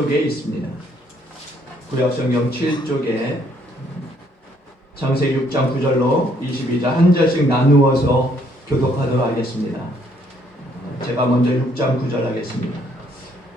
쪽에 있습니다. 구약성경 7쪽에 창세기 6장 9절로 22절 한 절씩 나누어서 교독하도록 하겠습니다. 제가 먼저 6장 9절 하겠습니다.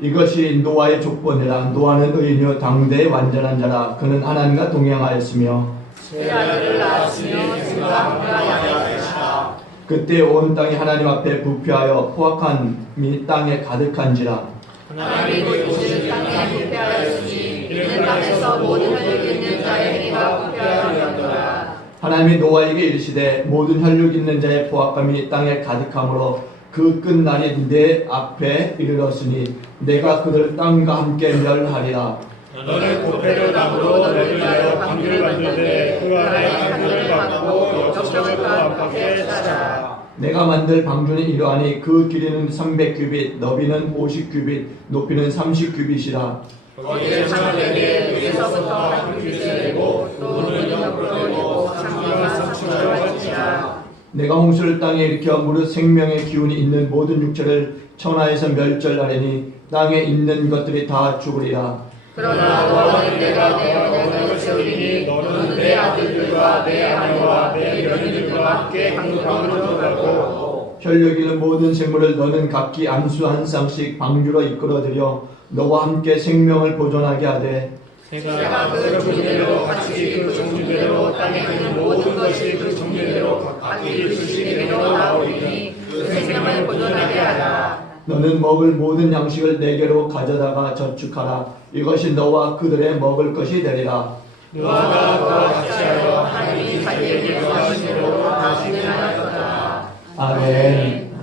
이것이 노아의 족보니라. 노아는 의인이요 당대의 완전한 자라. 그는 하나님과 동행하였으며 세 아들을 낳았으며 그가 함께하여 되시라. 그때 온 땅이 하나님 앞에 부패하여 포악함이 땅에 가득한지라. 하나님이 이곳을 땅에 부패하였으니 이는 땅에서 모든 혈육 있는 자의 행위가 부패하였노라. 하나님이 노아에게 이르시되 모든 혈육 있는 자의 포악함이 땅에 가득하므로 그 끝날이 내 앞에 이르렀으니 내가 그들 땅과 함께 멸하리라. 너는 고패를 나무로 랩을 내어 방주를 만들되 그 안에 방주를 받고 역적을 그 안팎에 짜라. 내가 만들 방주는 이러하니 그 길이는 300규빗, 너비는 50규빗, 높이는 30규빗이라. 거기에 창내게 위에서부터 한 규빗을 내고 또 눈은 옆으로 내고 창문은 30을 할지라. 내가 홍수를 땅에 일으켜 무릇 생명의 기운이 있는 모든 육체를 천하에서 멸절하리니 땅에 있는 것들이 다 죽으리라. 그러나 너는 내가 내 언약을 세우리니 너는 내 아들들과 내 아내와 내 며느리들과 함께 방주로 들어가고 혈육 있는 모든 생물을 너는 각기 안수 한 쌍씩 방주로 이끌어들여 너와 함께 생명을 보존하게 하되 새가 그 종류대로 같이 그 종류대로 땅에 있는 모든 것이 그 종류대로 각기 그 시기대로 나오리니 그 생명을 보존하게 하라. 너는 먹을 모든 양식을 내게로 가져다가 저축하라. 이것이 너와 그들의 먹을 것이 되리라. 노아가 그와 같이 하여 하나님이 자기에게 명하신 대로 다 실행하였더라. 아멘.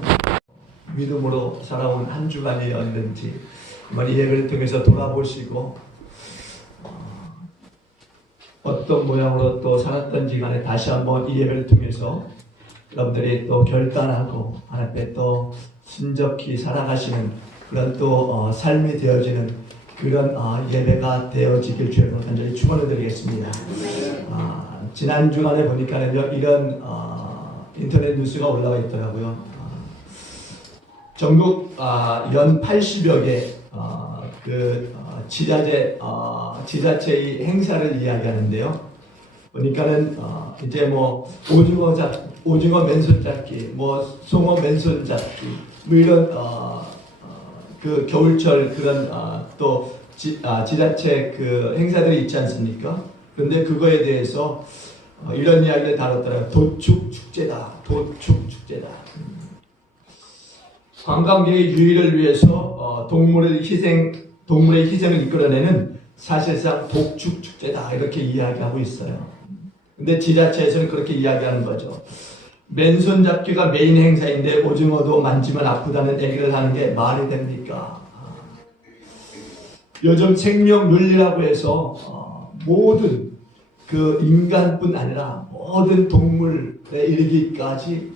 믿음으로 살아온 한 주간이었는지 한번 이 예배를 통해서 돌아보시고 어떤 모양으로 또 살았던지 간에 다시 한번 이 예배를 통해서 여러분들이 또 결단하고 하나님 앞에 또 순적히 살아가시는 그런 또 삶이 되어지는 그런 예배가 되어지길 주의 이름으로 간절히 축원을 드리겠습니다. 지난 주간에 보니까는요 이런 인터넷 뉴스가 올라와 있더라고요. 전국 연 80여 개 지자체의 행사를 이야기하는데요. 보니까는 이제 뭐 오징어 맨손 잡기, 뭐 송어 맨손 잡기, 뭐 이런 그 겨울철 그런 또 지자체 그 행사들이 있지 않습니까? 그런데 그거에 대해서 이런 이야기를 다뤘더라고요. 도축 축제다. 도축 축제다. 관광객의 유의를 위해서 동물의 희생을 이끌어내는 사실상 독축 축제다. 이렇게 이야기하고 있어요. 근데 지자체에서는 그렇게 이야기하는 거죠. 맨손 잡기가 메인 행사인데 오징어도 만지면 아프다는 얘기를 하는 게 말이 됩니까? 요즘 생명윤리라고 해서 모든 그 인간뿐 아니라 모든 동물에 이르기까지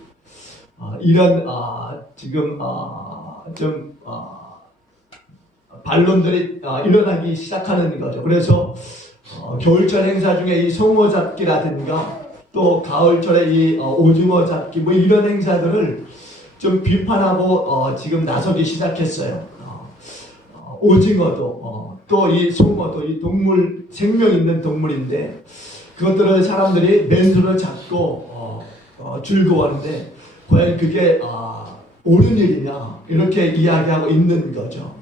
이런 지금 좀 반론들이 일어나기 시작하는 거죠. 그래서 겨울철 행사 중에 이 송어 잡기라든가 또 가을철에 이 오징어 잡기 뭐 이런 행사들을 좀 비판하고 지금 나서기 시작했어요. 오징어도 또 이 송어도 이 동물 생명 있는 동물인데 그것들을 사람들이 맨손으로 잡고 즐거워하는데 과연 그게 옳은 일이냐 이렇게 이야기하고 있는 거죠.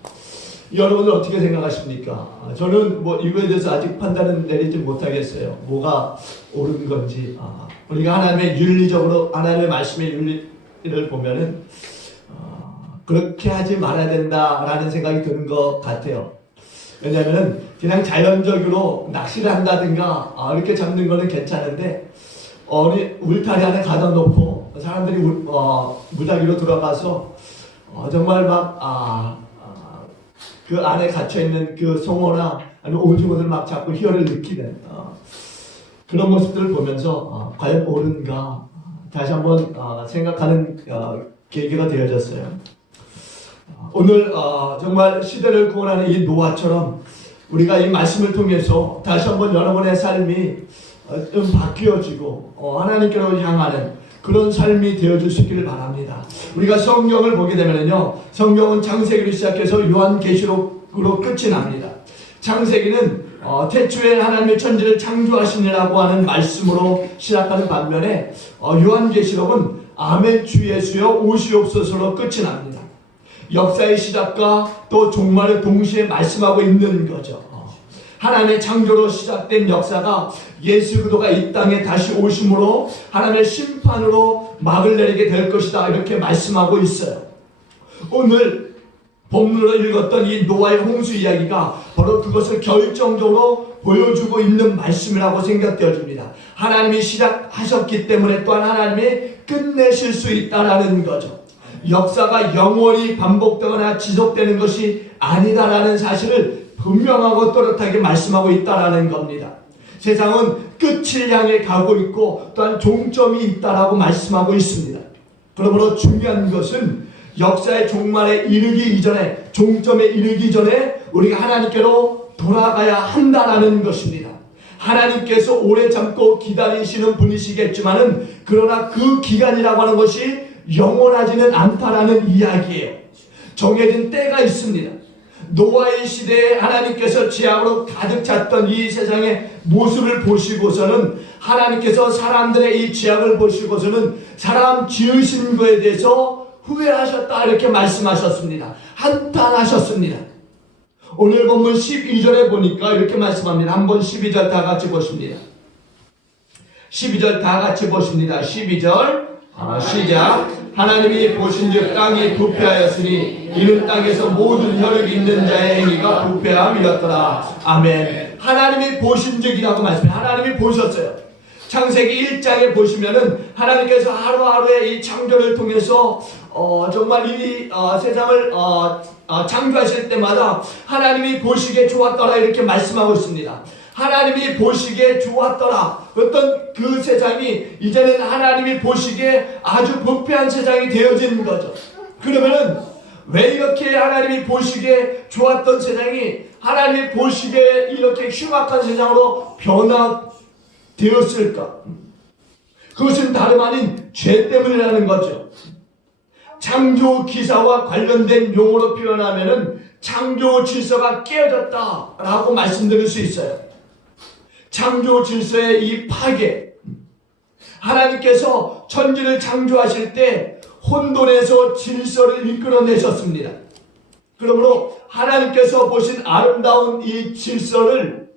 여러분들 어떻게 생각하십니까? 저는 뭐 이거에 대해서 아직 판단은 내리지 못하겠어요. 뭐가 옳은 건지. 우리가 하나님의 윤리적으로 하나님의 말씀의 윤리를 보면은 그렇게 하지 말아야 된다라는 생각이 드는 것 같아요. 왜냐하면 그냥 자연적으로 낚시를 한다든가 이렇게 잡는 거는 괜찮은데 울타리 안에 가둬 놓고 사람들이 무작위로 들어가서 정말 막 그 안에 갇혀있는 그 송어나 아니면 오징어들 막 잡고 희열을 느끼는 그런 모습들을 보면서 과연 옳은가 다시 한번 생각하는 계기가 되어졌어요. 오늘 정말 시대를 구원하는 이 노아처럼 우리가 이 말씀을 통해서 다시 한번 여러분의 삶이 좀 바뀌어지고 하나님께로 향하는 그런 삶이 되어줄 수 있기를 바랍니다. 우리가 성경을 보게 되면요, 성경은 창세기로 시작해서 요한계시록으로 끝이 납니다. 창세기는 태초에 하나님의 천지를 창조하시니라고 하는 말씀으로 시작하는 반면에 요한계시록은 아멘 주 예수여 오시옵소서로 끝이 납니다. 역사의 시작과 또 종말을 동시에 말씀하고 있는 거죠. 하나님의 창조로 시작된 역사가 예수 그리스도가 이 땅에 다시 오심으로 하나님의 심판으로 막을 내리게 될 것이다, 이렇게 말씀하고 있어요. 오늘 본문으로 읽었던 이 노아의 홍수 이야기가 바로 그것을 결정적으로 보여주고 있는 말씀이라고 생각되어집니다. 하나님이 시작하셨기 때문에 또한 하나님이 끝내실 수 있다라는 거죠. 역사가 영원히 반복되거나 지속되는 것이 아니다라는 사실을 분명하고 또렷하게 말씀하고 있다라는 겁니다. 세상은 끝을 향해 가고 있고 또한 종점이 있다라고 말씀하고 있습니다. 그러므로 중요한 것은 역사의 종말에 이르기 이전에, 종점에 이르기 전에 우리가 하나님께로 돌아가야 한다라는 것입니다. 하나님께서 오래 참고 기다리시는 분이시겠지만은 그러나 그 기간이라고 하는 것이 영원하지는 않다라는 이야기예요. 정해진 때가 있습니다. 노아의 시대에 하나님께서 죄악으로 가득 찼던 이 세상의 모습을 보시고서는 하나님께서 사람들의 이 죄악을 보시고서는 사람 지으신 거에 대해서 후회하셨다, 이렇게 말씀하셨습니다. 한탄하셨습니다. 오늘 본문 12절에 보니까 이렇게 말씀합니다. 한번 12절 다 같이 보십니다. 12절 다 같이 보십니다. 12절 시작. 하나님이 보신즉 땅이 부패하였으니 이는 땅에서 모든 혈육이 있는 자의 행위가 부패함이었더라. 아멘. 하나님이 보신즉이라고 말씀해요. 하나님이 보셨어요. 창세기 1장에 보시면은 하나님께서 하루하루의 이 창조를 통해서 정말 이 세상을 창조하실 때마다 하나님이 보시기에 좋았더라, 이렇게 말씀하고 있습니다. 하나님이 보시기에 좋았더라. 어떤 그 세상이 이제는 하나님이 보시기에 아주 부패한 세상이 되어진 거죠. 그러면은 왜 이렇게 하나님이 보시기에 좋았던 세상이 하나님이 보시기에 이렇게 흉악한 세상으로 변화되었을까? 그것은 다름 아닌 죄 때문이라는 거죠. 창조 기사와 관련된 용어로 표현하면은 창조 질서가 깨어졌다라고 말씀드릴 수 있어요. 창조 질서의 이 파괴, 하나님께서 천지를 창조하실 때 혼돈에서 질서를 이끌어내셨습니다. 그러므로 하나님께서 보신 아름다운 이 질서를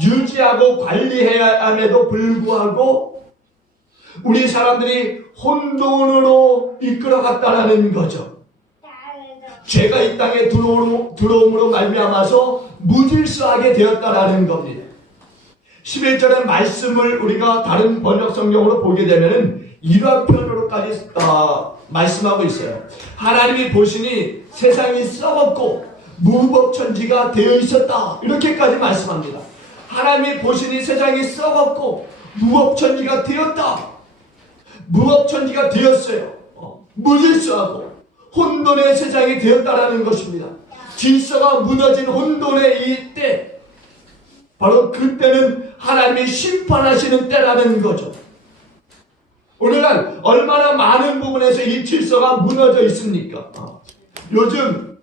유지하고 관리해야 함에도 불구하고 우리 사람들이 혼돈으로 이끌어갔다라는 거죠. 죄가 이 땅에 들어옴으로 말미암아서 무질서하게 되었다라는 겁니다. 11절의 말씀을 우리가 다른 번역 성경으로 보게 되면은 이러한 표현으로까지 말씀하고 있어요. 하나님이 보시니 세상이 썩었고 무법천지가 되어 있었다, 이렇게까지 말씀합니다. 하나님이 보시니 세상이 썩었고 무법천지가 되었다. 무법천지가 되었어요. 무질서하고 혼돈의 세상이 되었다라는 것입니다. 질서가 무너진 혼돈의 이 때, 바로 그때는 하나님이 심판하시는 때라는 거죠. 오늘날 얼마나 많은 부분에서 이 질서가 무너져 있습니까? 요즘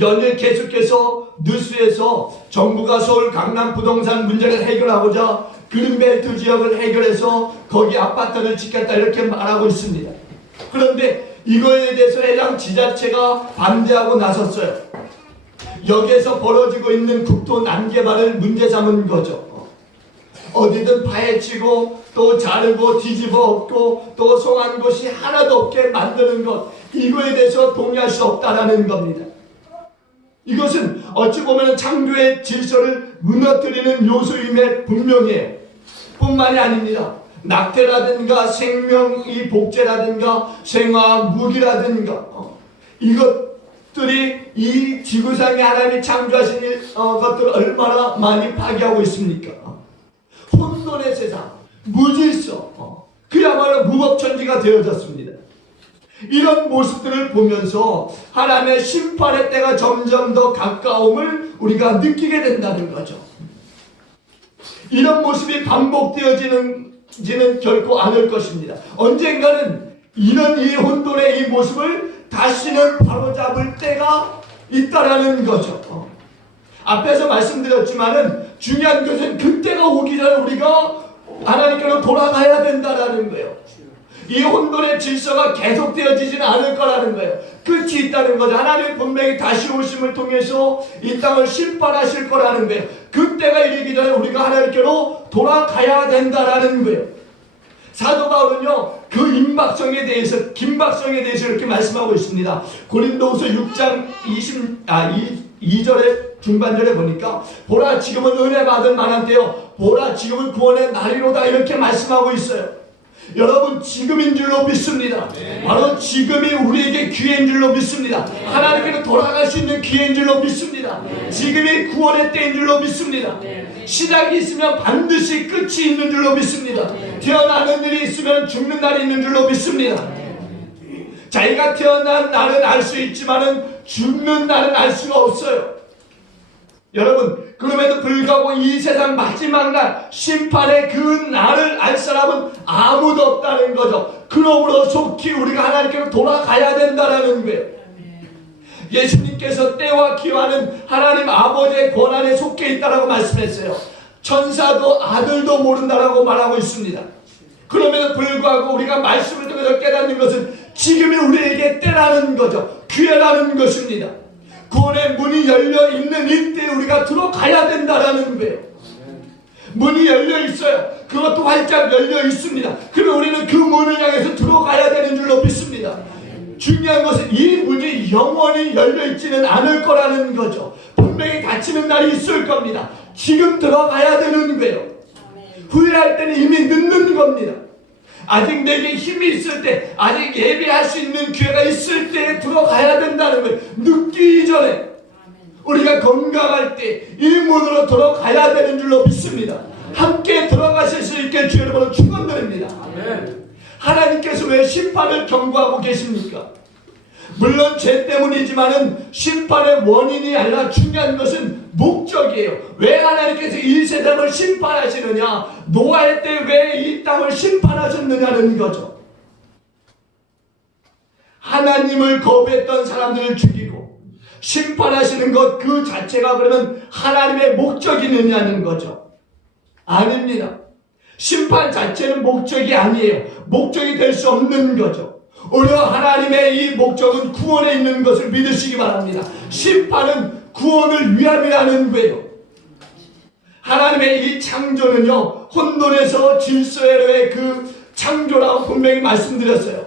연일 계속해서 뉴스에서 정부가 서울 강남 부동산 문제를 해결하고자 그린벨트 지역을 해결해서 거기 아파트를 짓겠다, 이렇게 말하고 있습니다. 그런데 이거에 대해서 해당 지자체가 반대하고 나섰어요. 여기에서 벌어지고 있는 국토 난개발을 문제 삼은 거죠. 어디든 파헤치고 또 자르고 뒤집어 엎고 또 송한 곳이 하나도 없게 만드는 것, 이거에 대해서 동의할 수 없다라는 겁니다. 이것은 어찌 보면 창조의 질서를 무너뜨리는 요소임에 분명해요. 뿐만이 아닙니다. 낙태라든가 생명이 복제라든가 생화학 무기라든가 이것들이 이 지구상에 하나님이 창조하신 것들을 얼마나 많이 파괴하고 있습니까? 혼돈의 세상, 무질서, 그야말로 무법천지가 되어졌습니다. 이런 모습들을 보면서 하나님의 심판의 때가 점점 더 가까움을 우리가 느끼게 된다는 거죠. 이런 모습이 반복되어지는 결코 않을 것입니다. 언젠가는 이런 이 혼돈의 이 모습을 다시는 바로잡을 때가 있다라는 거죠. 앞에서 말씀드렸지만은 중요한 것은 그때가 오기 전에 우리가 하나님께로 돌아가야 된다라는 거예요. 이 혼돈의 질서가 계속되어지지는 않을 거라는 거예요. 끝이 있다는 거죠. 하나님 분명히 다시 오심을 통해서 이 땅을 심판하실 거라는 거예요. 그때가 이르기 전에 우리가 하나님께로 돌아가야 된다라는 거예요. 사도 바울은요, 그 임박성에 대해서, 긴박성에 대해서 이렇게 말씀하고 있습니다. 고린도후서 6장 2절에 중반절에 보니까 보라 지금은 은혜 받을 만한 때요, 보라 지금은 구원의 날이로다, 이렇게 말씀하고 있어요. 여러분, 지금인 줄로 믿습니다. 바로 지금이 우리에게 기회인 줄로 믿습니다. 하나님께로 돌아갈 수 있는 기회인 줄로 믿습니다. 지금이 구원의 때인 줄로 믿습니다. 시작이 있으면 반드시 끝이 있는 줄로 믿습니다. 태어나는 일이 있으면 죽는 날이 있는 줄로 믿습니다. 자기가 태어난 날은 알 수 있지만은 죽는 날은 알 수가 없어요. 여러분, 그럼에도 불구하고 이 세상 마지막 날 심판의 그 날을 알 사람은 아무도 없다는 거죠. 그러므로 속히 우리가 하나님께로 돌아가야 된다는 거예요. 예수님께서 때와 기와는 하나님 아버지의 권한에 속해 있다라고 말씀했어요. 천사도 아들도 모른다라고 말하고 있습니다. 그럼에도 불구하고 우리가 말씀을 통해서 깨닫는 것은 지금이 우리에게 때라는 거죠. 기회라는 것입니다. 구원의 문이 열려있는 이때 우리가 들어가야 된다라는 거예요. 문이 열려있어요. 그것도 활짝 열려있습니다. 그러면 우리는 그 문을 향해서 들어가야 되는 줄로 믿습니다. 중요한 것은 이 문이 영원히 열려있지는 않을 거라는 거죠. 분명히 닫히는 날이 있을 겁니다. 지금 들어가야 되는 거예요. 후회할 때는 이미 늦는 겁니다. 아직 내게 힘이 있을 때, 아직 예배할 수 있는 기회가 있을 때 들어가야 된다는 거예요. 늦기 전에, 우리가 건강할 때 이 문으로 들어가야 되는 줄로 믿습니다. 함께 들어가실 수 있게 주의 이름으로 축원드립니다. 하나님께서 왜 심판을 경고하고 계십니까? 물론 죄 때문이지만은 심판의 원인이 아니라 중요한 것은 목적이에요. 왜 하나님께서 이 세상을 심판하시느냐? 노아의 때 왜 이 땅을 심판하셨느냐는 거죠. 하나님을 거부했던 사람들을 죽이고 심판하시는 것 그 자체가 그러면 하나님의 목적이느냐는 거죠. 아닙니다. 심판 자체는 목적이 아니에요. 목적이 될 수 없는 거죠. 오히려 하나님의 이 목적은 구원에 있는 것을 믿으시기 바랍니다. 심판은 구원을 위함이라는 거예요. 하나님의 이 창조는요, 혼돈에서 질서의 그 창조라고 분명히 말씀드렸어요.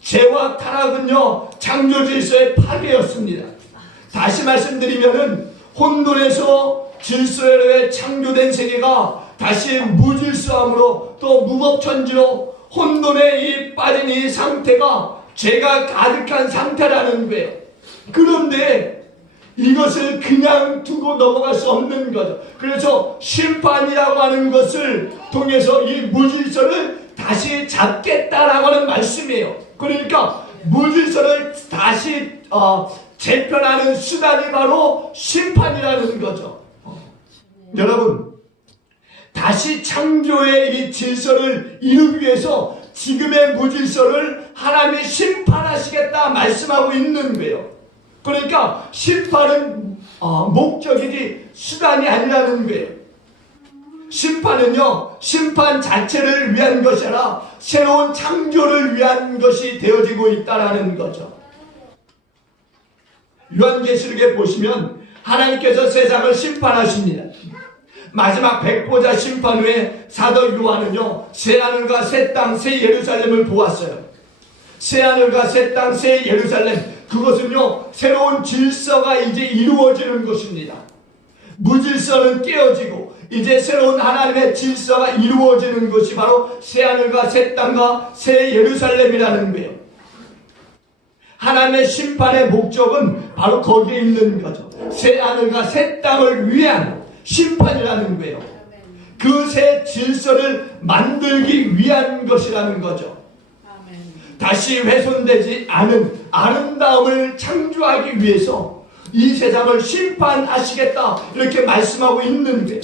죄와 타락은요, 창조 질서의 파괴였습니다. 다시 말씀드리면은 혼돈에서 질서의 창조된 세계가 다시 무질서함으로 또 무법천지로 혼돈에 이 빠진 이 상태가 죄가 가득한 상태라는 거예요. 그런데 이것을 그냥 두고 넘어갈 수 없는 거죠. 그래서 심판이라고 하는 것을 통해서 이 무질서를 다시 잡겠다라고 하는 말씀이에요. 그러니까 무질서를 다시 재편하는 수단이 바로 심판이라는 거죠. 여러분, 다시 창조의 이 질서를 이루기 위해서 지금의 무질서를 하나님이 심판하시겠다 말씀하고 있는 거예요. 그러니까 심판은 목적이지 수단이 아니라는 거예요. 심판은요, 심판 자체를 위한 것이 아니라 새로운 창조를 위한 것이 되어지고 있다는 거죠. 요한계시록에 보시면 하나님께서 세상을 심판하십니다. 마지막 백보자 심판 후에 사도 요한은요, 새하늘과 새 땅, 새 예루살렘을 보았어요. 새하늘과 새 땅, 새 예루살렘, 그것은요, 새로운 질서가 이제 이루어지는 것입니다. 무질서는 깨어지고 이제 새로운 하나님의 질서가 이루어지는 것이 바로 새하늘과 새 땅과 새 예루살렘이라는 거예요. 하나님의 심판의 목적은 바로 거기에 있는 거죠. 새하늘과 새 땅을 위한 심판이라는 거예요. 그 새 질서를 만들기 위한 것이라는 거죠. 다시 훼손되지 않은 아름다움을 창조하기 위해서 이 세상을 심판하시겠다 이렇게 말씀하고 있는데,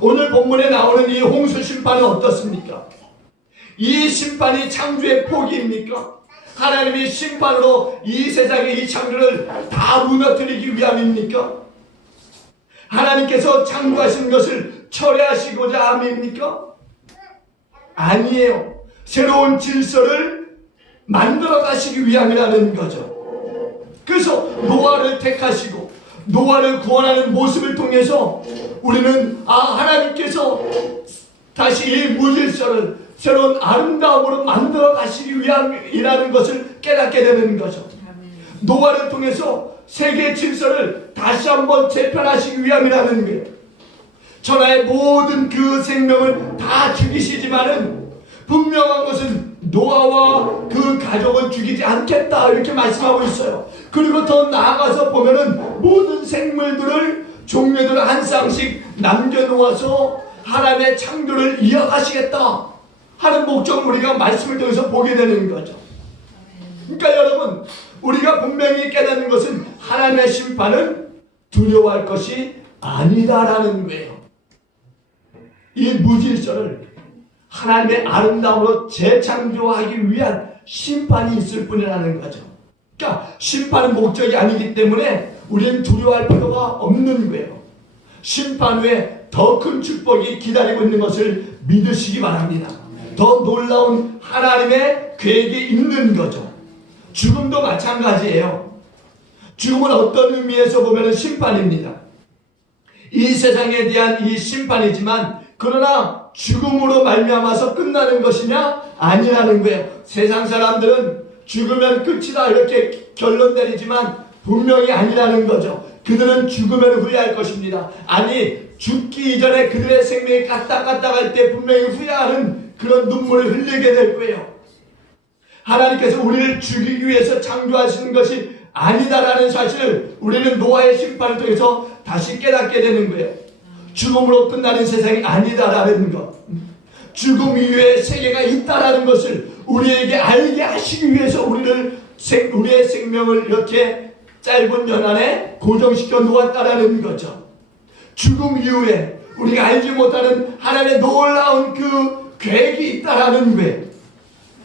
오늘 본문에 나오는 이 홍수 심판은 어떻습니까? 이 심판이 창조의 포기입니까? 하나님이 심판으로 이 세상의 이 창조를 다 무너뜨리기 위함입니까? 하나님께서 창조하신 것을 철회하시고자 함입니까? 아니에요. 새로운 질서를 만들어 가시기 위함이라는 거죠. 그래서 노아를 택하시고 노아를 구원하는 모습을 통해서 우리는 하나님께서 다시 이 무질서를 새로운 아름다움으로 만들어 가시기 위함이라는 것을 깨닫게 되는 거죠. 노아를 통해서 세계 질서를 다시 한번 재편하시기 위함이라는 거예요. 천하의 모든 그 생명을 다 죽이시지만은 분명한 것은 노아와 그 가족은 죽이지 않겠다 이렇게 말씀하고 있어요. 그리고 더 나아가서 보면은 모든 생물들을 종류들 한 쌍씩 남겨놓아서 하나님의 창조를 이어가시겠다 하는 목적을 우리가 말씀을 통해서 보게 되는 거죠. 그러니까 여러분, 우리가 분명히 깨닫는 것은 하나님의 심판은 두려워할 것이 아니다라는 거예요. 이 무질서를 하나님의 아름다움으로 재창조하기 위한 심판이 있을 뿐이라는 거죠. 그러니까 심판은 목적이 아니기 때문에 우리는 두려워할 필요가 없는 거예요. 심판 후에 더 큰 축복이 기다리고 있는 것을 믿으시기 바랍니다. 더 놀라운 하나님의 계획이 있는 거죠. 죽음도 마찬가지예요. 죽음은 어떤 의미에서 보면 심판입니다. 이 세상에 대한 이 심판이지만 그러나 죽음으로 말미암아서 끝나는 것이냐? 아니라는 거예요. 세상 사람들은 죽으면 끝이다 이렇게 결론 내리지만 분명히 아니라는 거죠. 그들은 죽으면 후회할 것입니다. 아니, 죽기 이전에 그들의 생명이 까딱까딱할 때 분명히 후회하는 그런 눈물을 흘리게 될 거예요. 하나님께서 우리를 죽이기 위해서 창조하시는 것이 아니다라는 사실을 우리는 노아의 심판을 통해서 다시 깨닫게 되는 거예요. 죽음으로 끝나는 세상이 아니다라는 것, 죽음 이후에 세계가 있다라는 것을 우리에게 알게 하시기 위해서 우리의 생명을 이렇게 짧은 연안에 고정시켜 놓았다라는 거죠. 죽음 이후에 우리가 알지 못하는 하나님의 놀라운 그 계획이 있다라는 거예요.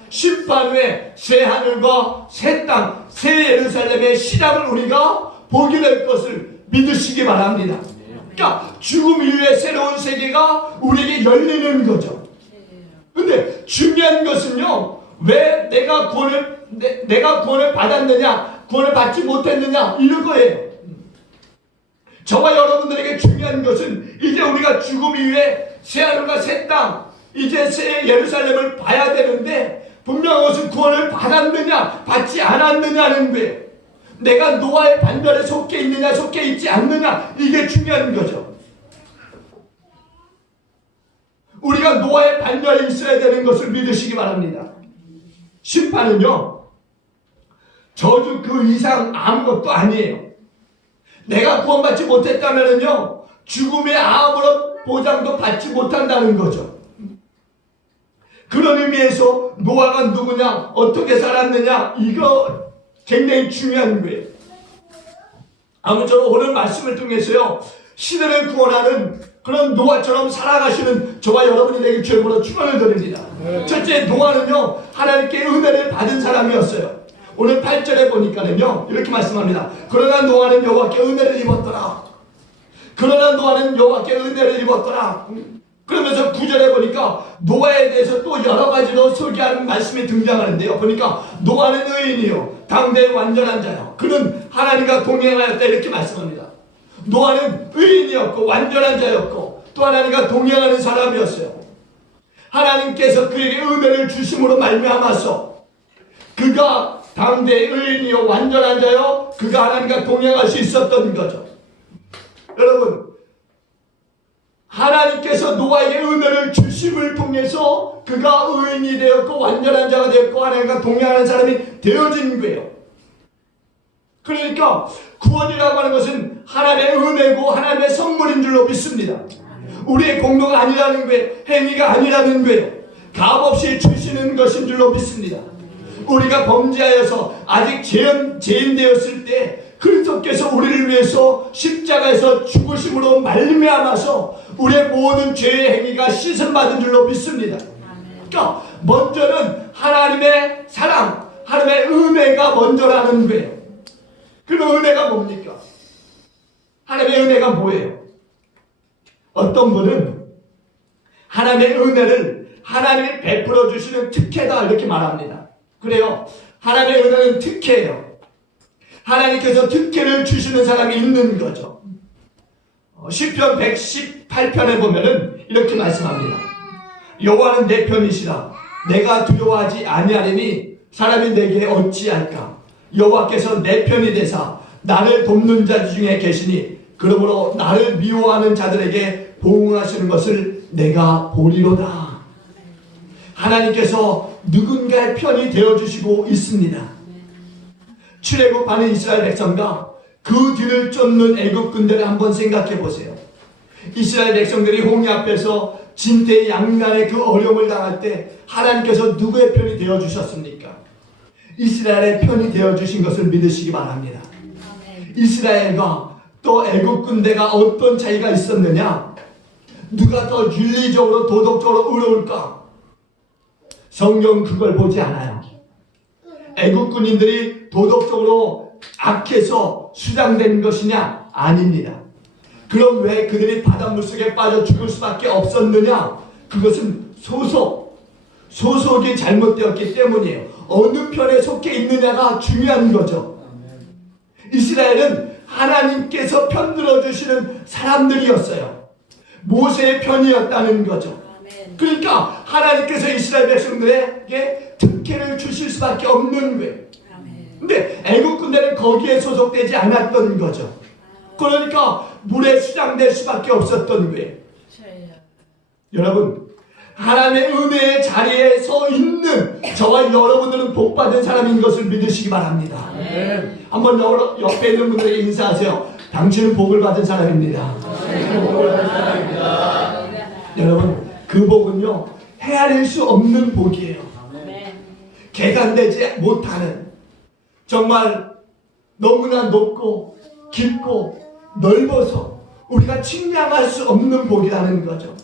심판 후에 새 하늘과 새 땅, 새 예루살렘의 시작을 우리가 보게 될 것을 믿으시기 바랍니다. 그러니까 죽음 이후에 새로운 세계가 우리에게 열리는 거죠. 근데 중요한 것은요, 왜 내가 구원을 받았느냐, 구원을 받지 못했느냐, 이런 거예요. 저와 여러분들에게 중요한 것은 이제 우리가 죽음 이후에 새 하늘과 새 땅, 이제 새 예루살렘을 봐야 되는데 분명한 것은 구원을 받았느냐, 받지 않았느냐는 거예요. 내가 노아의 반열에 속해 있느냐, 속해 있지 않느냐, 이게 중요한 거죠. 우리가 노아의 반열에 있어야 되는 것을 믿으시기 바랍니다. 심판은요, 저주 그 이상 아무것도 아니에요. 내가 구원받지 못했다면요, 죽음의 아무런 보장도 받지 못한다는 거죠. 그런 의미에서 노아가 누구냐, 어떻게 살았느냐, 이거 굉장히 중요한 거예요. 아무쪼록 오늘 말씀을 통해서요, 시대를 구원하는 그런 노아처럼 살아가시는 저와 여러분이 되길 주님으로 축원을 드립니다. 첫째, 노아는요, 하나님께 은혜를 받은 사람이었어요. 오늘 8절에 보니까는요, 이렇게 말씀합니다. 그러나 노아는 여호와께 은혜를 입었더라. 그러나 노아는 여호와께 은혜를 입었더라. 그러면서 9절에 보니까 노아에 대해서 또 여러 가지로 소개하는 말씀이 등장하는데요. 보니까 노아는 의인이요, 당대의 완전한 자요, 그는 하나님과 동행하였다, 이렇게 말씀합니다. 노아는 의인이었고 완전한 자였고 또 하나님과 동행하는 사람이었어요. 하나님께서 그에게 은혜를 주심으로 말미암아서 그가 당대의 의인이요 완전한 자요, 그가 하나님과 동행할 수 있었던 거죠. 여러분, 하나님께서 노아에게 은혜를 주심을 통해서 그가 의인이 되었고 완전한 자가 되었고 하나님과 동행하는 사람이 되어진 거예요. 그러니까 구원이라고 하는 것은 하나님의 은혜고 하나님의 선물인 줄로 믿습니다. 우리의 공로가 아니라는 거예요. 행위가 아니라는 거예요. 값없이 주시는 것인 줄로 믿습니다. 우리가 범죄하여서 아직 죄인 되었을 때 그리스도께서 우리를 위해서 십자가에서 죽으심으로 말미암아서 우리의 모든 죄의 행위가 씻음받은 줄로 믿습니다. 그러니까 먼저는 하나님의 사랑, 하나님의 은혜가 먼저라는 거예요. 그 은혜가 뭡니까? 하나님의 은혜가 뭐예요? 어떤 분은 하나님의 은혜를 하나님이 베풀어 주시는 특혜다 이렇게 말합니다. 그래요. 하나님의 은혜는 특혜예요. 하나님께서 특혜를 주시는 사람이 있는 거죠. 시편 118편에 보면은 이렇게 말씀합니다. 여호와는 내 편이시라. 내가 두려워하지 아니하리니 사람이 내게 어찌할까. 여호와께서 내 편이 되사 나를 돕는 자 중에 계시니 그러므로 나를 미워하는 자들에게 보응하시는 것을 내가 보리로다. 하나님께서 누군가의 편이 되어주시고 있습니다. 출애굽하는 이스라엘 백성과 그 뒤를 쫓는 애굽 군대를 한번 생각해 보세요. 이스라엘 백성들이 홍해 앞에서 진퇴양난의 그 어려움을 당할 때 하나님께서 누구의 편이 되어주셨습니까? 이스라엘의 편이 되어주신 것을 믿으시기 바랍니다. 이스라엘과 또 애굽 군대가 어떤 차이가 있었느냐? 누가 더 윤리적으로 도덕적으로 의로울까? 성경 그걸 보지 않아요. 애굽 군인들이 도덕적으로 악해서 수장된 것이냐? 아닙니다. 그럼 왜 그들이 바닷물 속에 빠져 죽을 수밖에 없었느냐? 그것은 소속이 잘못되었기 때문이에요. 어느 편에 속해 있느냐가 중요한 거죠. 이스라엘은 하나님께서 편들어 주시는 사람들이었어요. 모세의 편이었다는 거죠. 그러니까 하나님께서 이스라엘 백성들에게 특혜를 주실 수밖에 없는 거예요. 근데 애국 군대는 거기에 소속되지 않았던 거죠. 그러니까 물에 수장될 수밖에 없었던 거예요. 여러분, 하나님의 은혜의 자리에 서 있는 저와 여러분들은 복받은 사람인 것을 믿으시기 바랍니다. 한번 옆에 있는 분들에게 인사하세요. 당신은 복을 받은 사람입니다. 여러분, 그 복은요 헤아릴 수 없는 복이에요. 계산되지 못하는, 정말 너무나 높고 깊고 넓어서 우리가 측량할 수 없는 복이라는 거죠.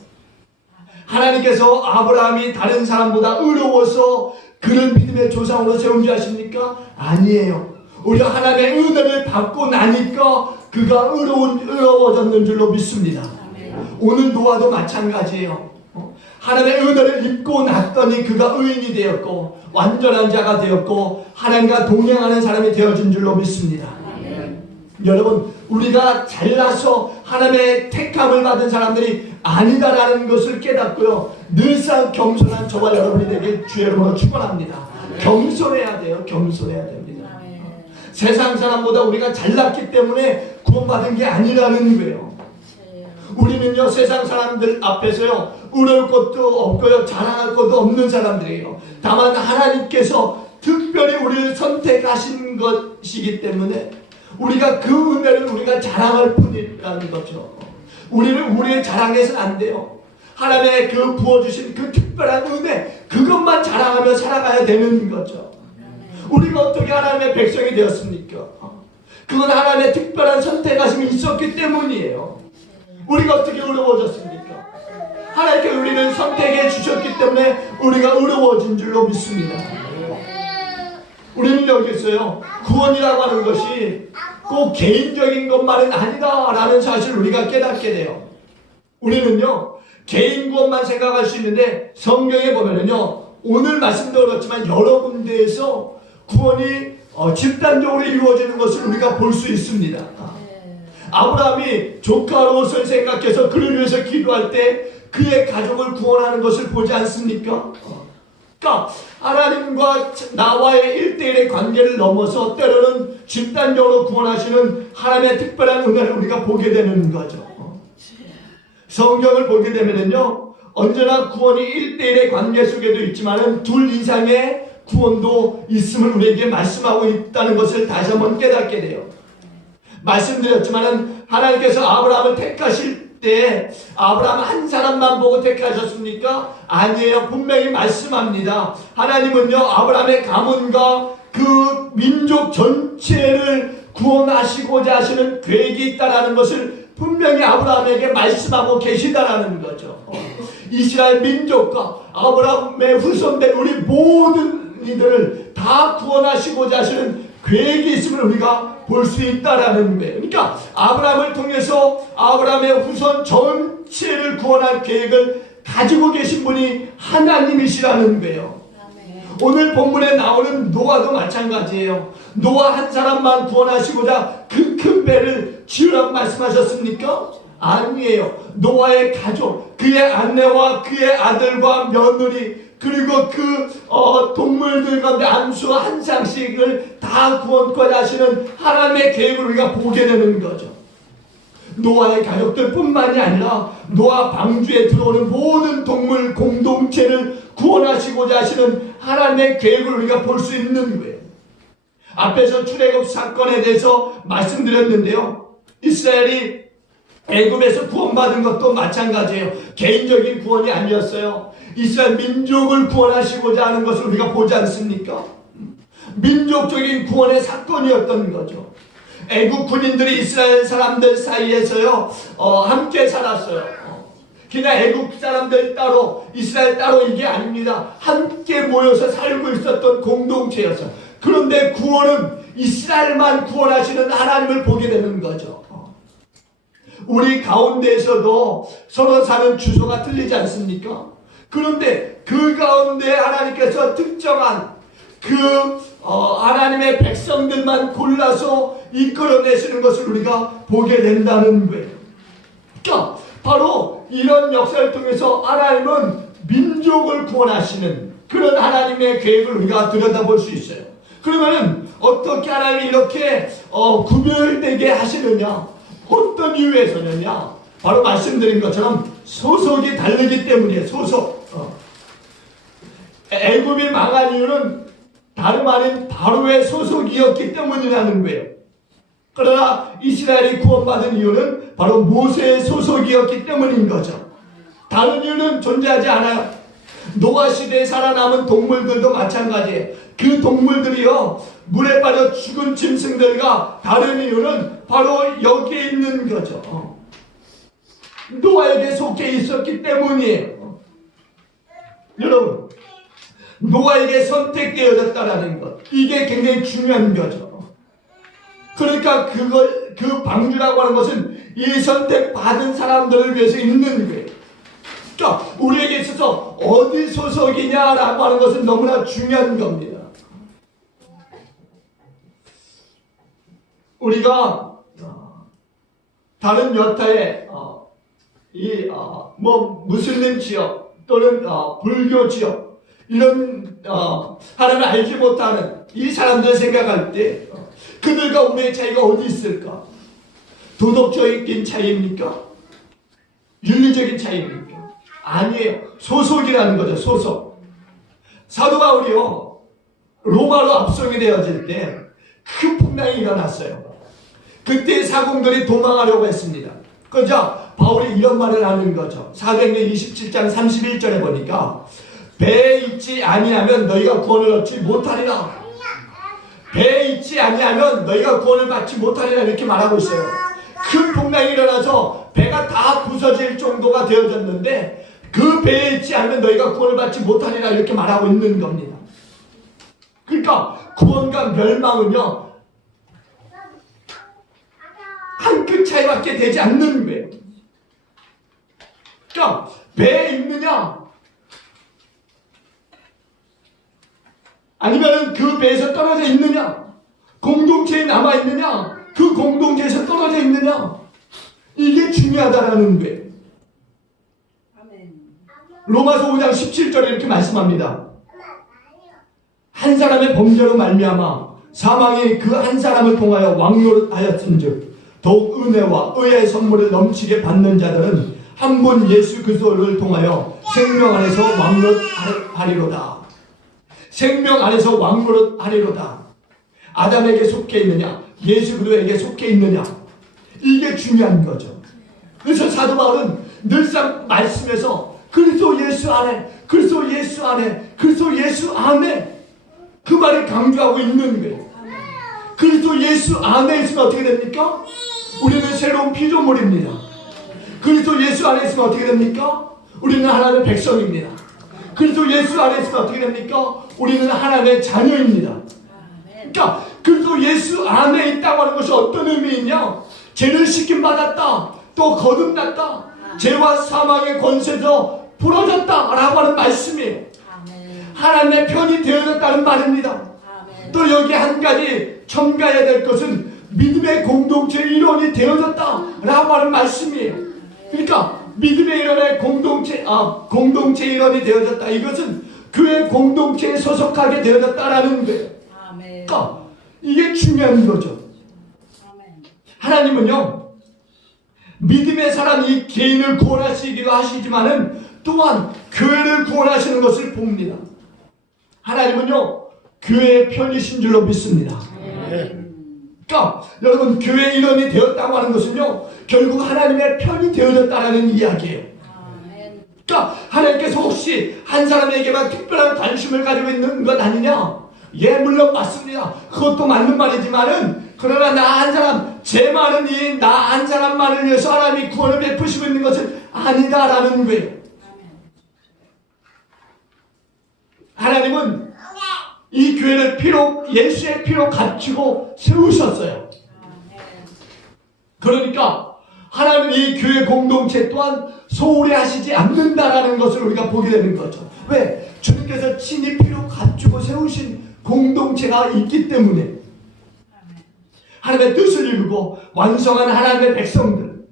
하나님께서 아브라함이 다른 사람보다 의로워서 그를 믿음의 조상으로 세운 줄 아십니까? 아니에요. 우리가 하나님의 은혜를 받고 나니까 그가 의로워졌는 줄로 믿습니다. 오늘 노아도 마찬가지예요. 하나님의 은혜를 입고 났더니 그가 의인이 되었고 완전한 자가 되었고 하나님과 동행하는 사람이 되어진 줄로 믿습니다. 여러분, 우리가 잘나서 하나님의 택함을 받은 사람들이 아니다라는 것을 깨닫고요, 늘상 겸손한 저와 여러분에게 주의 이름으로 축원합니다. 겸손해야 돼요. 겸손해야 됩니다. 세상 사람보다 우리가 잘났기 때문에 구원받은 게 아니라는 거예요. 우리는요 세상 사람들 앞에서요 의로울 것도 없고요 자랑할 것도 없는 사람들이에요. 다만 하나님께서 특별히 우리를 선택하신 것이기 때문에 우리가 그 은혜를 우리가 자랑할 뿐이라는 거죠. 우리의 자랑해서는 안 돼요. 하나님의 그 부어주신 그 특별한 은혜, 그것만 자랑하며 살아가야 되는 거죠. 우리가 어떻게 하나님의 백성이 되었습니까? 그건 하나님의 특별한 선택하심이 있었기 때문이에요. 우리가 어떻게 의로워졌습니까? 하나님께 우리를 선택해 주셨기 때문에 우리가 의로워진 줄로 믿습니다. 우리는 여기 있어요. 구원이라고 하는 것이 꼭 개인적인 것만은 아니다라는 사실을 우리가 깨닫게 돼요. 우리는요 개인 구원만 생각할 수 있는데 성경에 보면은요 오늘 말씀도 그렇지만 여러 군데에서 구원이 집단적으로 이루어지는 것을 우리가 볼 수 있습니다. 아브라함이 조카 롯을 생각해서 그를 위해서 기도할 때 그의 가족을 구원하는 것을 보지 않습니까? 그러니까 하나님과 나와의 1대1의 관계를 넘어서 때로는 집단적으로 구원하시는 하나님의 특별한 은혜를 우리가 보게 되는 거죠. 성경을 보게 되면은요 언제나 구원이 1대1의 관계 속에도 있지만은 둘 이상의 구원도 있음을 우리에게 말씀하고 있다는 것을 다시 한번 깨닫게 돼요. 말씀드렸지만은 하나님께서 아브라함을 택하실 때 아브라함 한 사람만 보고 택하셨습니까? 아니에요. 분명히 말씀합니다. 하나님은요 아브라함의 가문과 그 민족 전체를 구원하시고자 하시는 계획이 있다는 것을 분명히 아브라함에게 말씀하고 계시다라는 거죠. 이스라엘 민족과 아브라함의 후손된 우리 모든 이들을 다 구원하시고자 하시는 계획이 있음을 우리가 볼 수 있다라는 거예요. 그러니까 아브라함을 통해서 아브라함의 후손 전체를 구원할 계획을 가지고 계신 분이 하나님이시라는 거예요. 오늘 본문에 나오는 노아도 마찬가지예요. 노아 한 사람만 구원하시고자 그 큰 배를 지으라고 말씀하셨습니까? 아니에요. 노아의 가족, 그의 아내와 그의 아들과 며느리, 그리고 그 동물들 가운데 암수 한 쌍씩을 다 구원까지 하시는 하나님의 계획을 우리가 보게 되는 거죠. 노아의 가족들 뿐만이 아니라 노아 방주에 들어오는 모든 동물 공동체를 구원하시고자 하시는 하나님의 계획을 우리가 볼 수 있는 거예요. 앞에서 출애굽 사건에 대해서 말씀드렸는데요. 이스라엘이 애굽에서 구원받은 것도 마찬가지예요. 개인적인 구원이 아니었어요. 이스라엘 민족을 구원하시고자 하는 것을 우리가 보지 않습니까? 민족적인 구원의 사건이었던 거죠. 애국 군인들이 이스라엘 사람들 사이에서요 함께 살았어요. 그냥 애국 사람들 따로 이스라엘 따로 이게 아닙니다. 함께 모여서 살고 있었던 공동체였어요. 그런데 구원은 이스라엘만 구원하시는 하나님을 보게 되는 거죠. 우리 가운데에서도 서로 사는 주소가 틀리지 않습니까? 그런데 그 가운데 하나님께서 특정한 하나님의 백성들만 골라서 이끌어내시는 것을 우리가 보게 된다는 거예요. 그러니까 바로 이런 역사를 통해서 하나님은 민족을 구원하시는 그런 하나님의 계획을 우리가 들여다볼 수 있어요. 그러면은 어떻게 하나님이 이렇게 구별되게 하시느냐? 어떤 이유에서느냐? 바로 말씀드린 것처럼 소속이 다르기 때문이에요. 소속. 애굽이 망한 이유는 다름 아닌 바로의 소속이었기 때문이라는 거예요. 그러나 이스라엘이 구원받은 이유는 바로 모세의 소속이었기 때문인 거죠. 다른 이유는 존재하지 않아요. 노아 시대에 살아남은 동물들도 마찬가지예요. 그 동물들이요 물에 빠져 죽은 짐승들과 다른 이유는 바로 여기에 있는 거죠. 노아에게 속해 있었기 때문이에요. 여러분, 노아에게 선택되어졌다라는 것, 이게 굉장히 중요한 거죠. 그러니까 그 방주라고 하는 것은 이 선택받은 사람들을 위해서 있는 거예요. 그러니까 우리에게 있어서 어디 소속이냐라고 하는 것은 너무나 중요한 겁니다. 우리가 다른 여타의 무슬림 지역 또는 불교 지역 이런 하나님을 알지 못하는 이 사람들 생각할 때 그들과 우리의 차이가 어디 있을까? 도덕적인 차이입니까? 윤리적인 차이입니까? 아니에요. 소속이라는 거죠. 소속. 사도 바울이요 로마로 압송이 되어질 때 큰 풍랑이 일어났어요. 그때 사공들이 도망하려고 했습니다. 그러자 바울이 이런 말을 하는 거죠. 사도행전 27장 31절에 보니까 배에 있지 아니하면 너희가 구원을 얻지 못하리라. 배에 있지 아니하면 너희가 구원을 받지 못하리라 이렇게 말하고 있어요. 큰 풍랑이 일어나서 배가 다 부서질 정도가 되어졌는데 그 배에 있지 않으면 너희가 구원을 받지 못하리라 이렇게 말하고 있는 겁니다. 그러니까 구원과 멸망은요 한 끗 차이밖에 되지 않는 거예요. 그러니까 배에 있느냐 아니면 그 배에서 떨어져 있느냐, 공동체에 남아 있느냐, 그 공동체에서 떨어져 있느냐, 이게 중요하다라는 거예요. 로마서 5장 17절에 이렇게 말씀합니다. 한 사람의 범죄로 말미암아 사망이 그 한 사람을 통하여 왕노릇하였은즉 더욱 은혜와 의의 선물을 넘치게 받는 자들은 한 분 예수 그리스도를 통하여 생명 안에서 왕노릇하리로다. 생명 안에서 왕노릇하리로다. 아담에게 속해 있느냐, 예수 그리스도에게 속해 있느냐, 이게 중요한 거죠. 그래서 사도 바울은 늘상 말씀에서 그리스도 예수 안에, 그리스도 예수 안에, 그리스도 예수 안에 그 말을 강조하고 있는 거예요. 그리스도 예수 안에 있으면 어떻게 됩니까? 우리는 새로운 피조물입니다. 그리스도 예수 안에 있으면 어떻게 됩니까? 우리는 하나님의 백성입니다. 그리스도 예수 안에 있으면 어떻게 됩니까? 우리는 하나님의 자녀입니다. 그러니까 그리스도 예수 안에 있다고 하는 것이 어떤 의미이냐? 죄를 씻김 받았다, 또 거듭났다, 죄와 사망의 권세에서 풀어졌다 라고 하는 말씀이에요. 하나님의 편이 되어졌다는 말입니다. 또 여기 한 가지 첨가해야 될 것은 믿음의 공동체 일원이 되어졌다 라고 하는 말씀이에요. 그러니까 믿음의 일원의 공동체 일원이 되어졌다, 이것은 교회 공동체에 소속하게 되어졌다라는 거예요. 그러니까 이게 중요한 거죠. 하나님은요, 믿음의 사람 이 개인을 구원하시기도 하시지만은 또한 교회를 구원하시는 것을 봅니다. 하나님은요, 교회의 편이신 줄로 믿습니다. 그러니까 여러분, 교회 일원이 되었다고 하는 것은요, 결국 하나님의 편이 되어졌다라는 이야기예요. 그러니까 하나님께서 혹시 한 사람에게만 특별한 관심을 가지고 있는 것 아니냐? 예, 물론 맞습니다. 그것도 맞는 말이지만은, 그러나 나 한 사람, 제 많은 이 나 한 사람만을 위해서 하나님이 구원을 베푸시고 있는 것은 아니다라는 거예요. 하나님은 이 교회를 예수의 피로 갖추고 세우셨어요. 그러니까 하나님은 이 교회 공동체 또한 소홀히 하시지 않는다라는 것을 우리가 보게 되는 거죠. 왜? 주님께서 친히 피로 갖추고 세우신 공동체가 있기 때문에 하나님의 뜻을 이루고 완성한 하나님의 백성들,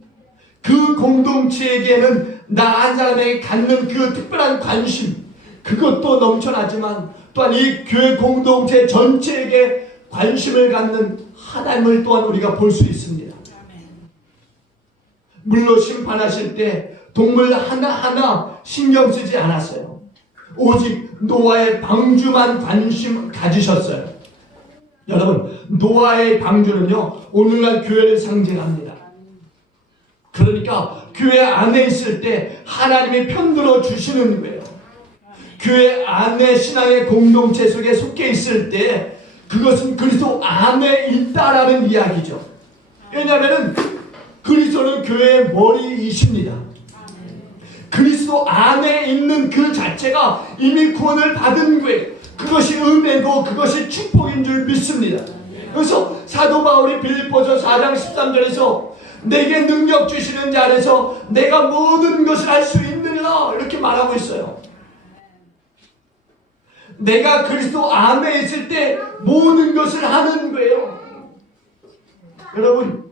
그 공동체에게는 나 한 사람에게 갖는 그 특별한 관심, 그것도 넘쳐나지만 또한 이 교회 공동체 전체에게 관심을 갖는 하나님을 또한 우리가 볼 수 있습니다. 물로 심판하실 때 동물 하나하나 신경 쓰지 않았어요. 오직 노아의 방주만 관심 가지셨어요. 여러분, 노아의 방주는요, 오늘날 교회를 상징합니다. 그러니까 교회 안에 있을 때 하나님이 편들어 주시는 거예요. 교회 안에 신앙의 공동체 속에 속해 있을 때 그것은 그리스도 안에 있다라는 이야기죠. 왜냐하면 그리스도는 교회의 머리이십니다. 그리스도 안에 있는 그 자체가 이미 구원을 받은 거예요. 그것이 은혜고 그것이 축복인 줄 믿습니다. 그래서 사도 바울이 빌립보서 4장 13절에서 내게 능력 주시는 자 안에서 내가 모든 것을 할 수 있느니라 이렇게 말하고 있어요. 내가 그리스도 안에 있을 때 모든 것을 하는 거예요. 여러분,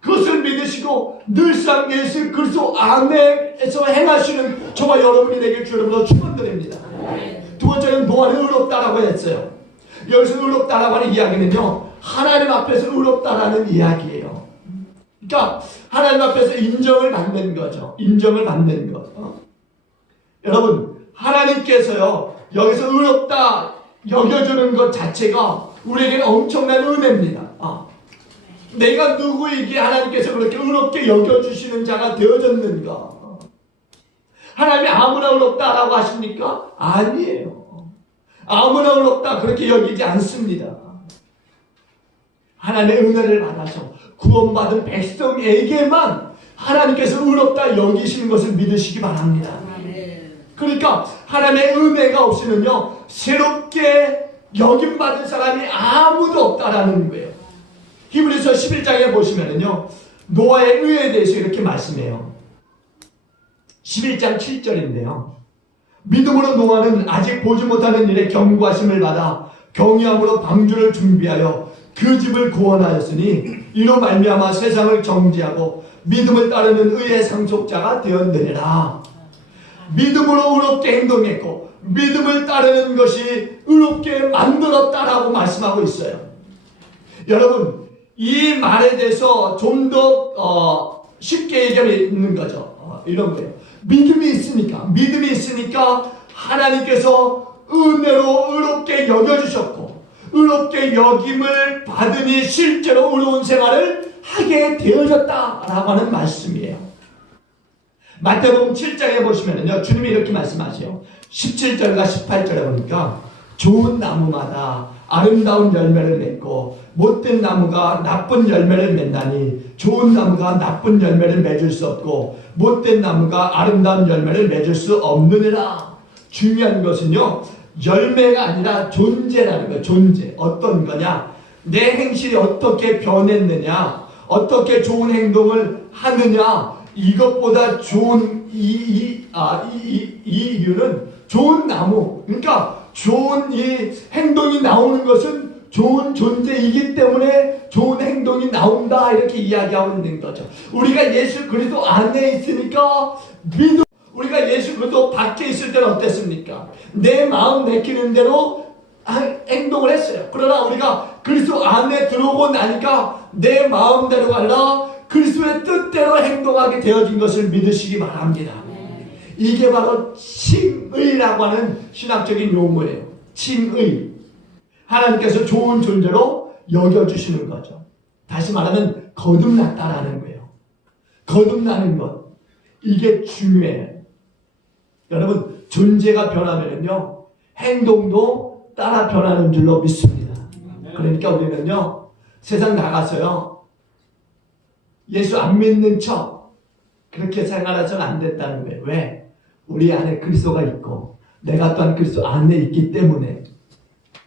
그것을 믿으시고 늘상 예수 그리스도 안에서 행하시는 저와 여러분이 되길 주 여러분으로 축원드립니다. 두 번째는 노아는 의롭다라고 했어요. 여기서 의롭다라고 하는 이야기는요, 하나님 앞에서 의롭다라는 이야기예요. 그러니까 하나님 앞에서 인정을 받는 거죠. 인정을 받는 것. 여러분, 하나님께서요, 여기서 의롭다 여겨주는 것 자체가 우리에게는 엄청난 은혜입니다. 내가 누구이기에 하나님께서 그렇게 의롭게 여겨주시는 자가 되어졌는가? 하나님이 아무나 의롭다라고 하십니까? 아니에요. 아무나 의롭다 그렇게 여기지 않습니다. 하나님의 은혜를 받아서 구원받은 백성에게만 하나님께서 의롭다 여기시는 것을 믿으시기 바랍니다. 그러니까 하나님의 은혜가 없이는요, 새롭게 여김받은 사람이 아무도 없다라는 거예요. 히브리서 11장에 보시면은요, 노아의 의에 대해서 이렇게 말씀해요. 11장 7절인데요. 믿음으로 노아는 아직 보지 못하는 일에 경고하심을 받아 경외함으로 방주를 준비하여 그 집을 구원하였으니 이로 말미암아 세상을 정죄하고 믿음을 따르는 의의 상속자가 되었느니라. 믿음으로 의롭게 행동했고 믿음을 따르는 것이 의롭게 만들었다라고 말씀하고 있어요. 여러분, 이 말에 대해서 좀 더 쉽게 얘기하는 거죠. 이런 거예요. 믿음이 있으니까 하나님께서 은혜로 의롭게 여겨주셨고 의롭게 여김을 받으니 실제로 의로운 생활을 하게 되어졌다라고 하는 말씀이에요. 마태복음 7장에 보시면은요, 주님이 이렇게 말씀하세요. 17절과 18절에 보니까 좋은 나무마다 아름다운 열매를 맺고 못된 나무가 나쁜 열매를 맺나니 좋은 나무가 나쁜 열매를 맺을 수 없고 못된 나무가 아름다운 열매를 맺을 수 없느니라. 중요한 것은요, 열매가 아니라 존재라는 거예요. 존재. 어떤 거냐? 내 행실이 어떻게 변했느냐? 어떻게 좋은 행동을 하느냐? 이것보다 좋은 이유는 좋은 나무. 그러니까 좋은 이 행동이 나오는 것은 좋은 존재이기 때문에 좋은 행동이 나온다. 이렇게 이야기하고 있는 거죠. 우리가 예수 그리스도 안에 있으니까 우리가 예수 그리스도 밖에 있을 때는 어땠습니까? 내 마음 내키는 대로 행동을 했어요. 그러나 우리가 그리스도 안에 들어오고 나니까 내 마음대로가 아니라 그리스도의 뜻대로 행동하게 되어진 것을 믿으시기 바랍니다. 이게 바로 칭의라고 하는 신학적인 용어예요. 칭의. 하나님께서 좋은 존재로 여겨주시는 거죠. 다시 말하면 거듭났다라는 거예요. 거듭나는 것. 이게 중요해요. 여러분, 존재가 변하면요, 행동도 따라 변하는 줄로 믿습니다. 그러니까 우리는요, 세상 나가서요, 예수 안 믿는 척 그렇게 생활해서는 안 된다는 거예요. 왜? 우리 안에 그리스도가 있고 내가 또한 그리스도 안에 있기 때문에.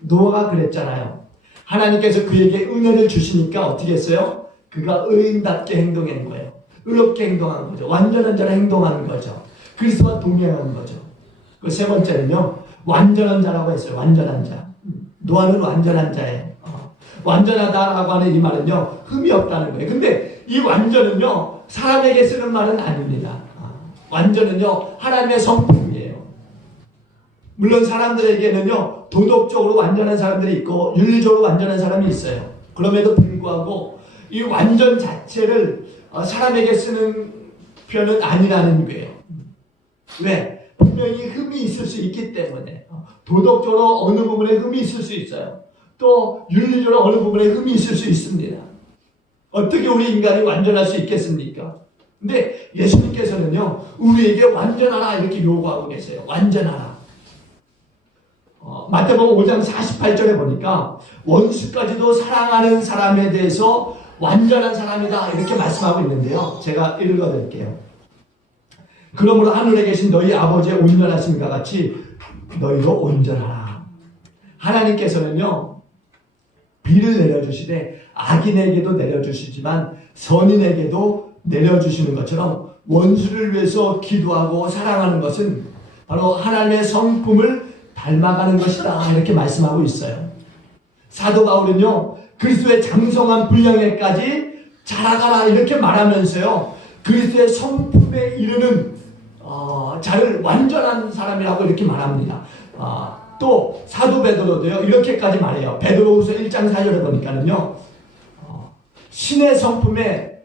노아가 그랬잖아요. 하나님께서 그에게 은혜를 주시니까 어떻게 했어요? 그가 의인답게 행동한 거예요. 의롭게 행동한 거죠. 완전한 자로 행동하는 거죠. 그리스도와 동행하는 거죠. 그 세 번째는요, 완전한 자라고 했어요. 완전한 자. 노아는 완전한 자예요. 완전하다라고 하는 이 말은요, 흠이 없다는 거예요. 근데 이 완전은요, 사람에게 쓰는 말은 아닙니다. 완전은요, 하나님의 성품이에요. 물론 사람들에게는요, 도덕적으로 완전한 사람들이 있고 윤리적으로 완전한 사람이 있어요. 그럼에도 불구하고 이 완전 자체를 사람에게 쓰는 표현은 아니라는 거예요. 왜? 분명히 흠이 있을 수 있기 때문에. 도덕적으로 어느 부분에 흠이 있을 수 있어요. 또 윤리적으로 어느 부분에 흠이 있을 수 있습니다. 어떻게 우리 인간이 완전할 수 있겠습니까? 근데 예수님께서는요, 우리에게 완전하라 이렇게 요구하고 계세요. 완전하라. 마태복음 5장 48절에 보니까 원수까지도 사랑하는 사람에 대해서 완전한 사람이다 이렇게 말씀하고 있는데요. 제가 읽어드릴게요. 그러므로 하늘에 계신 너희 아버지의 온전하심과 같이 너희도 온전하라. 하나님께서는요, 비를 내려주시되 악인에게도 내려주시지만 선인에게도 내려주시는 것처럼 원수를 위해서 기도하고 사랑하는 것은 바로 하나님의 성품을 닮아가는 것이다 이렇게 말씀하고 있어요. 사도 바울은요, 그리스도의 장성한 분량에까지 자라가라 이렇게 말하면서요, 그리스도의 성품에 이르는 자를 완전한 사람이라고 이렇게 말합니다. 또 사도 베드로도요, 이렇게까지 말해요. 베드로후서 1장 4절에 보니까는요, 신의 성품에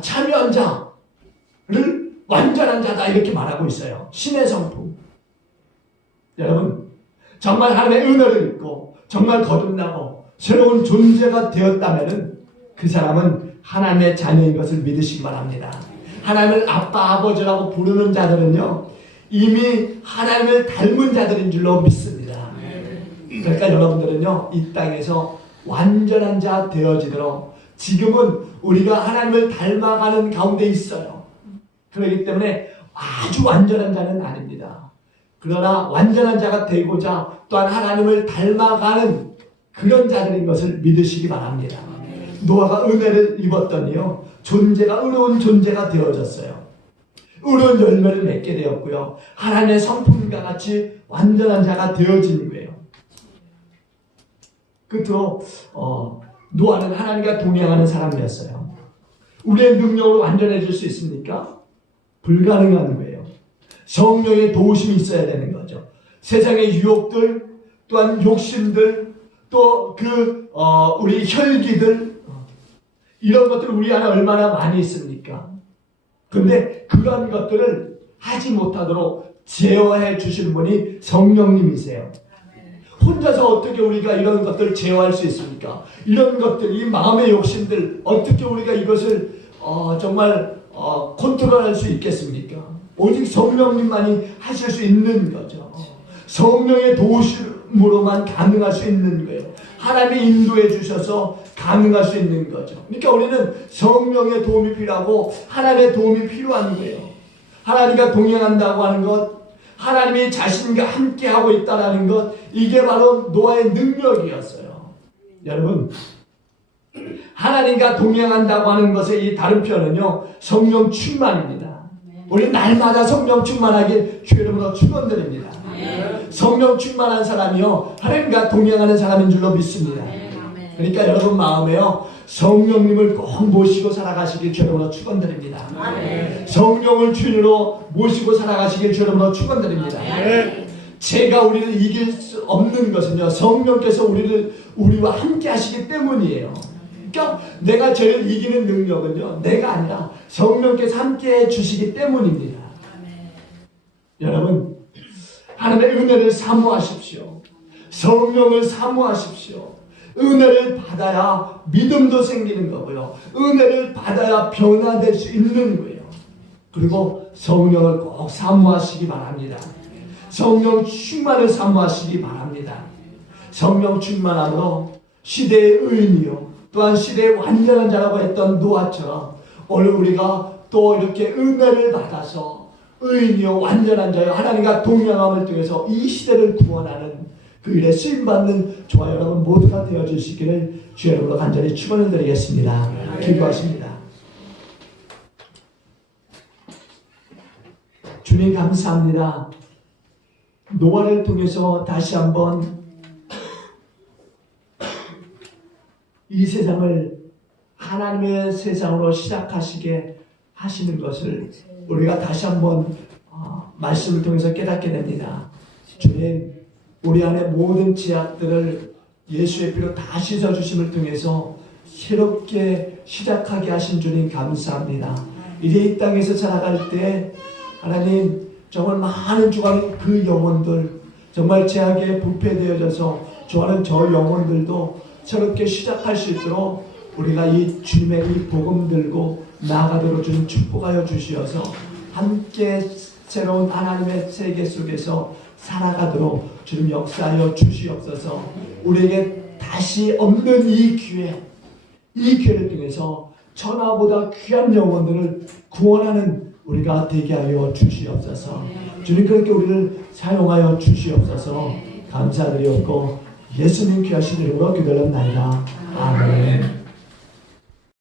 참여한 자를 완전한 자다 이렇게 말하고 있어요. 신의 성품. 여러분, 정말 하나님의 은혜를 입고 정말 거듭나고 새로운 존재가 되었다면 그 사람은 하나님의 자녀인 것을 믿으시기 바랍니다. 하나님을 아빠, 아버지라고 부르는 자들은요, 이미 하나님을 닮은 자들인 줄로 믿습니다. 그러니까 여러분들은요, 이 땅에서 완전한 자 되어지도록 지금은 우리가 하나님을 닮아가는 가운데 있어요. 그렇기 때문에 아주 완전한 자는 아닙니다. 그러나 완전한 자가 되고자 또한 하나님을 닮아가는 그런 자들인 것을 믿으시기 바랍니다. 노아가 은혜를 입었더니요, 존재가 의로운 존재가 되어졌어요. 의로운 열매를 맺게 되었고요, 하나님의 성품과 같이 완전한 자가 되어진 거예요. 끝으로 노아는 하나님과 동행하는 사람이었어요. 우리의 능력으로 완전해질 수 있습니까? 불가능한 거예요. 성령의 도우심이 있어야 되는 거죠. 세상의 유혹들, 또한 욕심들, 또 우리 혈기들, 이런 것들 우리 안에 얼마나 많이 있습니까? 근데 그런 것들을 하지 못하도록 제어해 주시는 분이 성령님이세요. 혼자서 어떻게 우리가 이런 것들을 제어할 수 있습니까? 이런 것들, 이 마음의 욕심들, 어떻게 우리가 이것을 정말 컨트롤할 수 있겠습니까? 오직 성령님만이 하실 수 있는 거죠. 성령의 도우심으로만 가능할 수 있는 거예요. 하나님이 인도해 주셔서 가능할 수 있는 거죠. 그러니까 우리는 성령의 도움이 필요하고 하나님의 도움이 필요한 거예요. 하나님과 동행한다고 하는 것, 하나님이 자신과 함께하고 있다는 것, 이게 바로 노아의 능력이었어요. 여러분, 하나님과 동행한다고 하는 것의 이 다른 표현은요, 성령 충만입니다. 우리 날마다 성령 충만하길 주 이름으로 축원드립니다. 성령 충만한 사람이요, 하나님과 동행하는 사람인 줄로 믿습니다. 그러니까 여러분 마음에요, 성령님을 꼭 모시고 살아가시길 주 이름으로 축원드립니다. 성령을 주인으로 모시고 살아가시길 주 이름으로 축원드립니다. 제가 우리를 이길 수 없는 것은요, 성령께서 우리와 함께 하시기 때문이에요. 그러니까 내가 저를 이기는 능력은요, 내가 아니라 성령께서 함께 해주시기 때문입니다. 여러분, 하나님의 은혜를 사모하십시오. 성령을 사모하십시오. 은혜를 받아야 믿음도 생기는 거고요. 은혜를 받아야 변화될 수 있는 거예요. 그리고 성령을 꼭 사모하시기 바랍니다. 성령 충만을 사모하시기 바랍니다. 성령 충만함으로 시대의 의인이요, 또한 시대의 완전한 자라고 했던 노아처럼 오늘 우리가 또 이렇게 은혜를 받아서 의인이요 완전한 자요 하나님과 동행함을 통해서 이 시대를 구원하는 그 일에 쓰임받는 저와 여러분 모두가 되어주시기를 주의 이름으로 간절히 축원을 드리겠습니다. 기도하십니다. 주님 감사합니다. 노아를 통해서 다시 한번 이 세상을 하나님의 세상으로 시작하시게 하시는 것을 우리가 다시 한번 말씀을 통해서 깨닫게 됩니다. 주님, 우리 안에 모든 죄악들을 예수의 피로 다 씻어주심을 통해서 새롭게 시작하게 하신 주님 감사합니다. 이제 이 땅에서 살아갈 때 하나님 정말 많은 죽어가는 그 영혼들, 정말 죄악에 부패되어져서 죽어가는 저 영혼들도 새롭게 시작할 수 있도록 우리가 이 주님의 이 복음 들고 나아가도록 주님 축복하여 주시어서 함께 새로운 하나님의 세계 속에서 살아가도록 주님 역사하여 주시옵소서. 우리에게 다시 없는 이 기회를 통해서 천하보다 귀한 영혼들을 구원하는 우리가 되게 하여 주시옵소서. 주님 그렇게 우리를 사용하여 주시옵소서. 감사드리옵고 예수님 귀하신 이름으로 기도합나이다. 아멘.